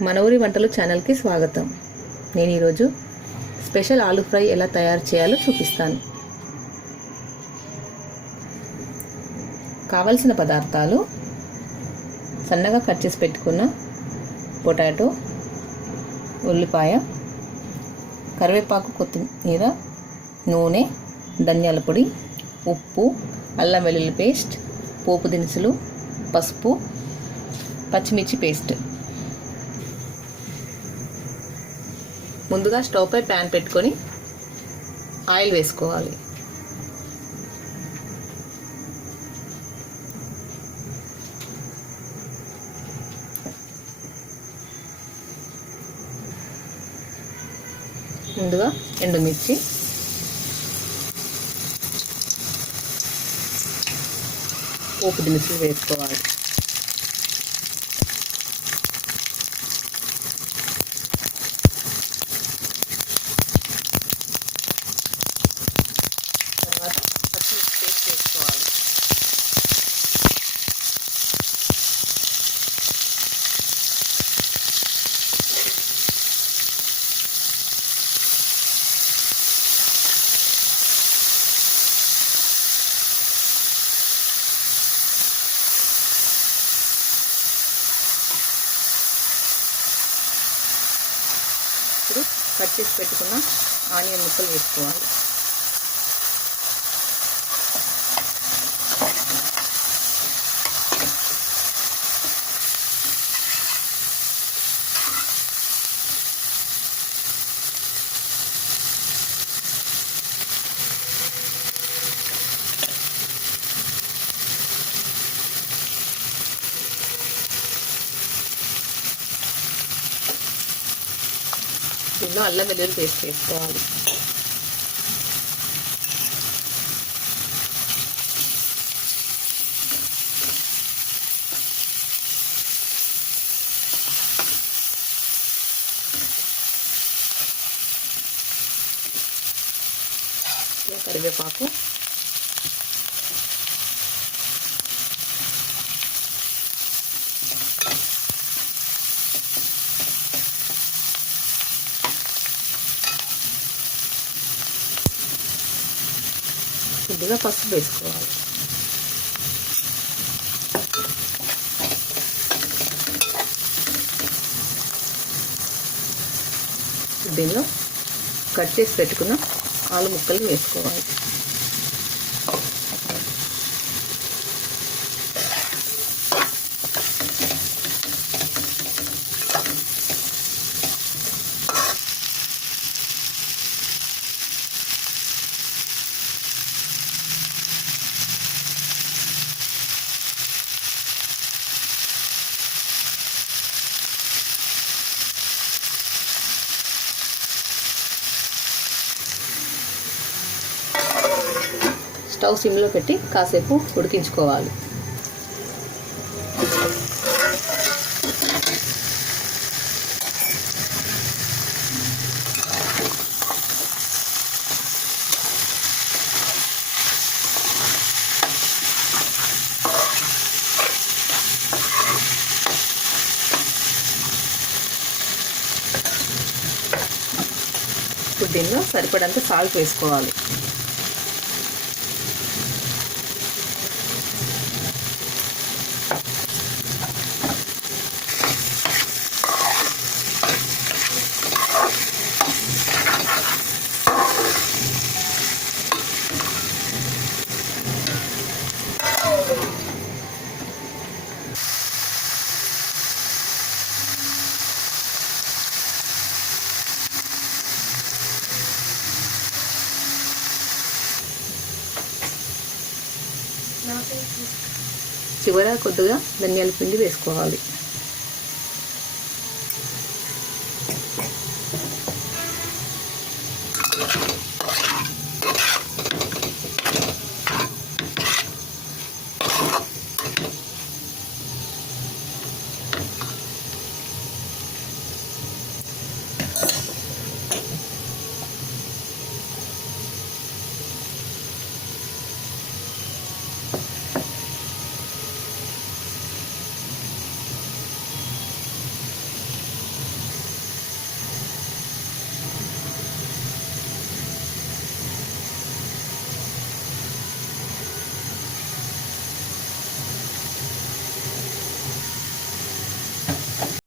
మన ఊరి వంటలు ఛానల్కి స్వాగతం. నేను ఈరోజు స్పెషల్ ఆలూ ఫ్రై ఎలా తయారు చేయాలో చూపిస్తాను. కావలసిన పదార్థాలు: సన్నగా కట్ చేసి పెట్టుకున్న పొటాటో, ఉల్లిపాయ, కరివేపాకు, కొత్తిమీర, నూనె, ధనియాల పొడి, ఉప్పు, అల్లం వెల్లుల్లి పేస్ట్, పోపు దినుసులు, పసుపు, పచ్చిమిర్చి పేస్ట్. ముందుగా స్టవ్ పై ప్యాన్ పెట్టుకొని ఆయిల్ వేసుకోవాలి. ముందుగా ఎండుమిర్చి, పోపు దినుసులు వేసుకోవాలి. తర్వాత పచ్చిమిర్చి పేస్ట్ వేసుకోవాలి. ఇప్పుడు కట్ చేసి పెట్టుకున్న ఆనియన్ ముక్కలు వేసుకోవాలి. దీనిలో అల్లం వెల్లుల్లి పేస్ట్ వేసుకోవాలి. కరివేపాకు, కొద్దిగా పసుపు వేసుకోవాలి. దీనిలో కట్ చేసి పెట్టుకున్న ఆలు ముక్కలు వేసుకోవాలి. స్టవ్ సిమ్లో పెట్టి కాసేపు ఉడికించుకోవాలి. ఇప్పుడు దీనిలో సరిపడంత సాల్ట్ వేసుకోవాలి. చివర కొద్దిగా ధనియాల పిండి వేసుకోవాలి.